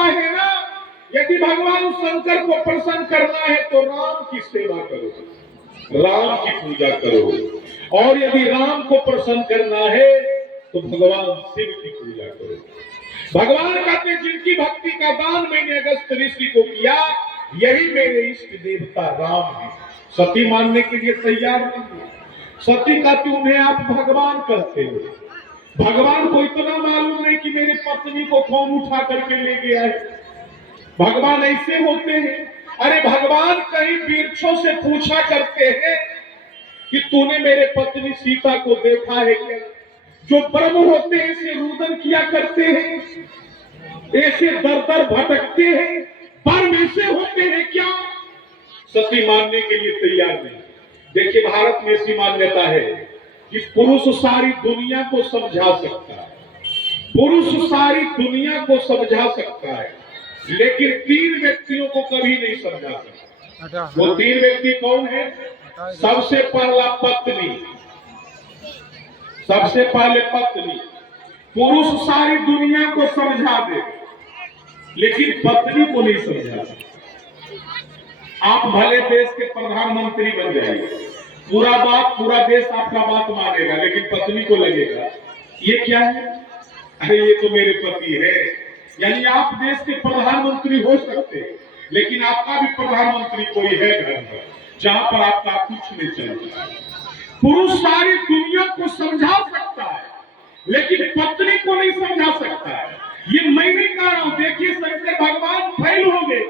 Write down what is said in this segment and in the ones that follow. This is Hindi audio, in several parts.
आता है ना, यदि भगवान शंकर को प्रसन्न करना है तो राम की सेवा करो, राम की पूजा करो, और यदि राम को प्रसन्न करना है तो भगवान शिव की पूजा करो। भगवान कहते जिनकी भक्ति का दान मैंने अगस्त ऋषि को किया, यही मेरे इष्ट देवता राम है। सती मानने के लिए तैयार नहीं। सती कहती उन्हें आप भगवान कहते हो, भगवान को इतना मालूम नहीं कि मेरी पत्नी को कौन उठा करके ले गया है। भगवान ऐसे होते हैं। अरे भगवान कई वृक्षों से पूछा करते हैं कि तूने मेरे पत्नी सीता को देखा है क्या? जो ब्रह्म होते हैं ऐसे रुदन किया करते हैं, ऐसे दर दर भटकते हैं, पर ऐसे होते हैं क्या? सती मानने के लिए तैयार नहीं। देखिए भारत में ऐसी मान्यता है कि पुरुष सारी दुनिया को समझा सकता है, पुरुष सारी दुनिया को समझा सकता है, लेकिन 3 व्यक्तियों को कभी नहीं समझा सकता। वो 3 व्यक्ति कौन है? सबसे पहला पत्नी, सबसे पहले पत्नी। पुरुष सारी दुनिया को समझा दे, लेकिन पत्नी को नहीं समझा सकता। आप भले देश के प्रधानमंत्री बन जाएंगे, पूरा देश आपका बात मानेगा, लेकिन पत्नी को लगेगा ये क्या है? अरे ये तो मेरे पति है। यानी आप देश के प्रधानमंत्री हो सकते हैं, लेकिन आपका भी प्रधानमंत्री कोई है घर पर, जहां पर आपका कुछ नहीं चलता। पुरुष सारी दुनिया को समझा सकता है, लेकिन पत्नी को नहीं समझा सकता है। ये मैं नहीं कह रहा हूं। देखिए शंकर भगवान फेल हो गए,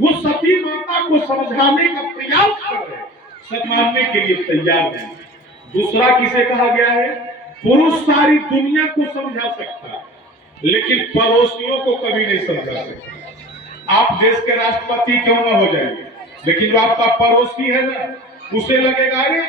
वो सती माता को समझाने का प्रयास कर रहे हैं, सब मानने के लिए तैयार नहीं। दूसरा किसे कहा गया है? पुरुष सारी दुनिया को समझा सकता है, लेकिन पड़ोसियों को कभी नहीं समझा सकता। आप देश के राष्ट्रपति क्यों ना हो जाएंगे, लेकिन जो आपका पड़ोसी है ना, उसे लगेगा अरे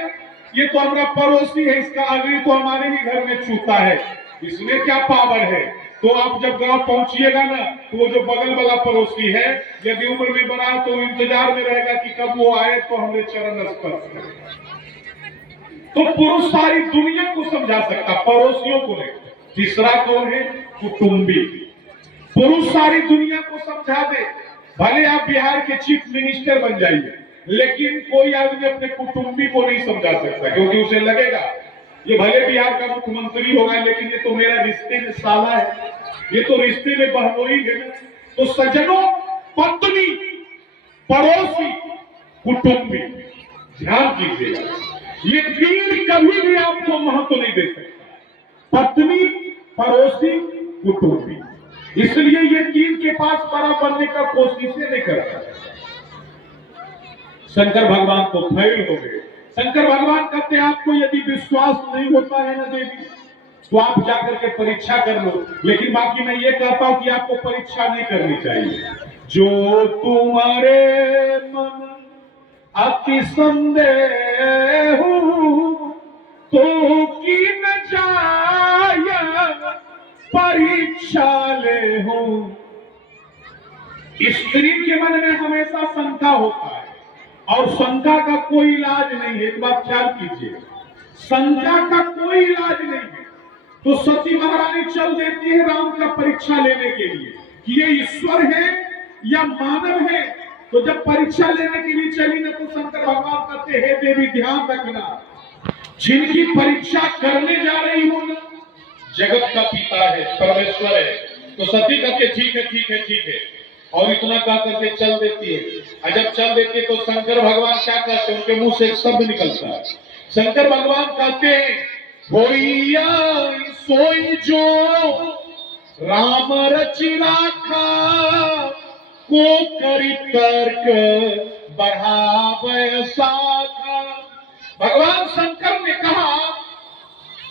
ये तो हमारा पड़ोसी है, इसका अग्नि तो हमारे ही घर में छूता है, इसमें क्या पावर है। तो आप जब गांव पहुंचिएगा ना, तो वो जो बगल वाला पड़ोसी है, यदि उम्र में बड़ा है तो इंतजार में रहेगा कि कब वो आए तो हमने चरण स्पर्श करें। तो पुरुष सारी दुनिया को समझा सकता, पड़ोसियों को नहीं। तीसरा कौन है? कुटुंबी। पुरुष सारी दुनिया को समझा दे, भले आप बिहार के चीफ मिनिस्टर बन जाइए, लेकिन कोई आदमी अपने कुटुंबी को नहीं समझा सकता, क्योंकि उसे लगेगा ये भले बिहार का मुख्यमंत्री होगा, लेकिन ये तो मेरा रिश्ते में साला है, ये तो रिश्ते में बहनोई है। तो सज्जनों, पत्नी, पड़ोसी, कुटुंबी, ध्यान कीजिएगा, ये 3 कभी भी आपको महत्व नहीं दे सकता। पत्नी, पड़ोसी, कुटुंबी। इसलिए ये 3 के पास बड़ा बनने का कोशिश नहीं करता। शंकर भगवान को फेल हो गए। शंकर भगवान कहते हैं आपको यदि विश्वास नहीं होता है ना देवी, तो आप जाकर के परीक्षा कर लो, लेकिन बाकी मैं ये कहता हूं कि आपको परीक्षा नहीं करनी चाहिए। जो तुम्हारे मन अति संदेह तो की न जाय परीक्षा ले हो। स्त्री के मन में हमेशा शंका होता है, और शंका का कोई इलाज नहीं है। एक बात ख्याल कीजिए, शंका का कोई इलाज नहीं है। तो सती महारानी चल देती है राम का परीक्षा लेने के लिए कि ये ईश्वर है या मानव है। तो जब परीक्षा लेने के लिए चली ना, तो शंकर भगवान कहते हैं देवी ध्यान रखना, जिनकी परीक्षा करने जा रही हो ना, जगत का पिता है, परमेश्वर है। तो सती कहते ठीक है ठीक है ठीक है, और इतना कह करके चल देती है। और जब चल देती है तो शंकर भगवान क्या कहते हैं? उनके मुंह से एक शब्द निकलता है। शंकर भगवान कहते हैं होइया सोई जो राम रचि राखा, को करी तर्क बढ़ावे साखा। भगवान शंकर ने कहा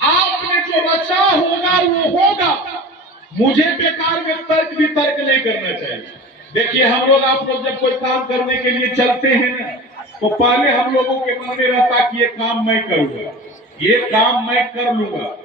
आपने जो रचा होगा वो होगा, मुझे बेकार में तर्क भी तर्क नहीं करना चाहिए। देखिए हम लोग, आप लोग जब कोई काम करने के लिए चलते हैं ना, तो पहले हम लोगों के मन में रहता कि ये काम मैं करूंगा, ये काम मैं कर लूंगा।